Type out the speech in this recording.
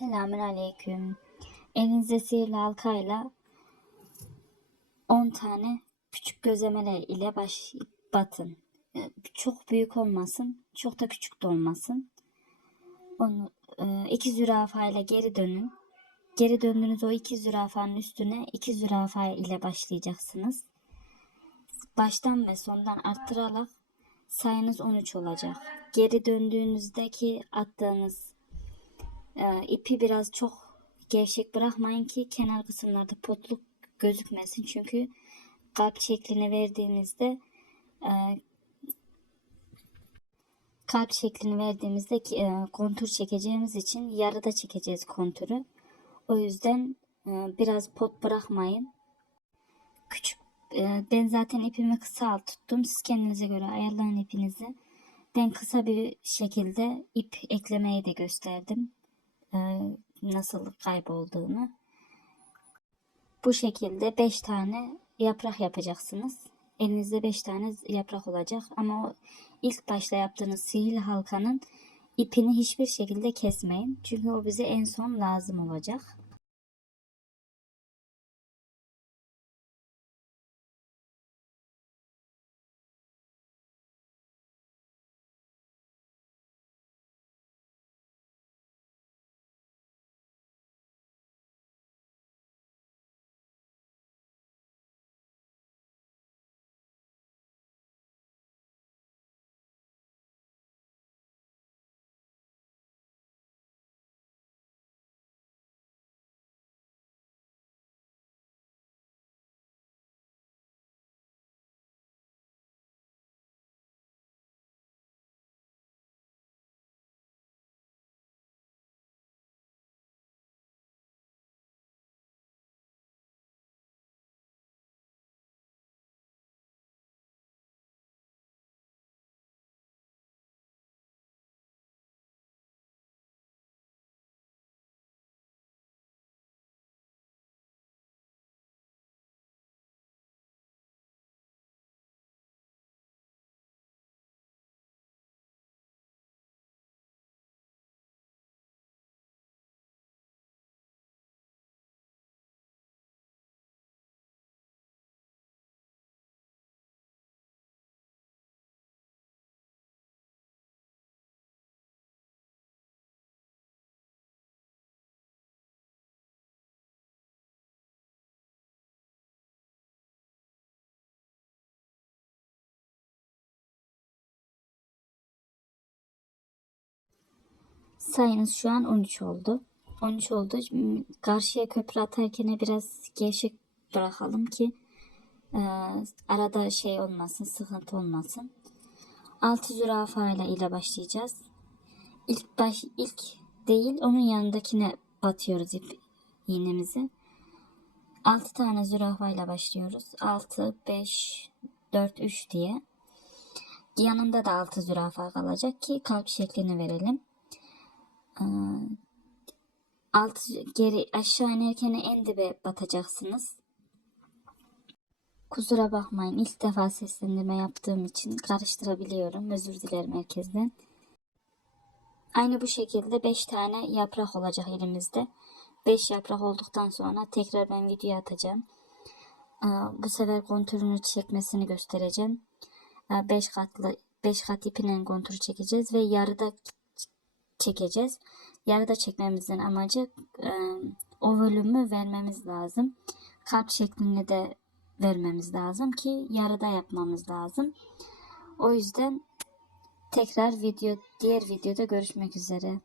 Selamün aleyküm. Elinize sihirli halkayla 10 tane küçük gözlemeler ile baş batın. Ee, Çok büyük olmasın, çok da küçük de olmasın. Onu e, iki zürafa ile geri dönün. Geri döndüğünüz o iki zürafanın üstüne iki zürafa ile başlayacaksınız. Baştan ve sondan arttırarak sayınız 13 olacak. Geri döndüğünüzdeki attığınız ee, ipi biraz çok gevşek bırakmayın ki kenar kısımlarda potluk gözükmesin. Çünkü kalp şeklini verdiğimizde e, kalp şeklini verdiğimizde e, kontur çekeceğimiz için yarıda çekeceğiz konturu. O yüzden e, biraz pot bırakmayın. Küçük e, ben zaten ipimi kısa tuttum. Siz kendinize göre ayarlayın ipinizi. Ben kısa bir şekilde ip eklemeyi de gösterdim e, nasıl kaybolduğunu. Bu şekilde 5 tane yaprak yapacaksınız. Elinizde 5 tane yaprak olacak ama o ilk başta yaptığınız sihirli halkanın ipini hiçbir şekilde kesmeyin. Çünkü o bize en son lazım olacak. Sayınız şu an 13 oldu. 13 oldu. Karşıya köprü atarken biraz gevşek bırakalım ki e, arada şey olmasın, sıkıntı olmasın. 6 zürafa ile ile başlayacağız. İlk baş ilk değil onun yanındakine batıyoruz ip iğnemizi. 6 tane zürafa ile başlıyoruz. 6 5 4 3 diye. Yanında da 6 zürafa kalacak ki kalp şeklini verelim. Alt geri aşağı inerken en dibe batacaksınız. Kusura bakmayın ilk defa seslendirme yaptığım için karıştırabiliyorum. Özür dilerim herkesten. Aynı bu şekilde 5 tane yaprak olacak elimizde. 5 yaprak olduktan sonra tekrar ben video atacağım. Bu sefer kontürünü çekmesini göstereceğim. 5 katlı 5 kat ipinden kontür çekeceğiz ve yarıda çekeceğiz. Yarıda çekmemizin amacı e, o volümü vermemiz lazım. Kalp şeklini de vermemiz lazım ki yarıda yapmamız lazım. O yüzden tekrar video diğer videoda görüşmek üzere.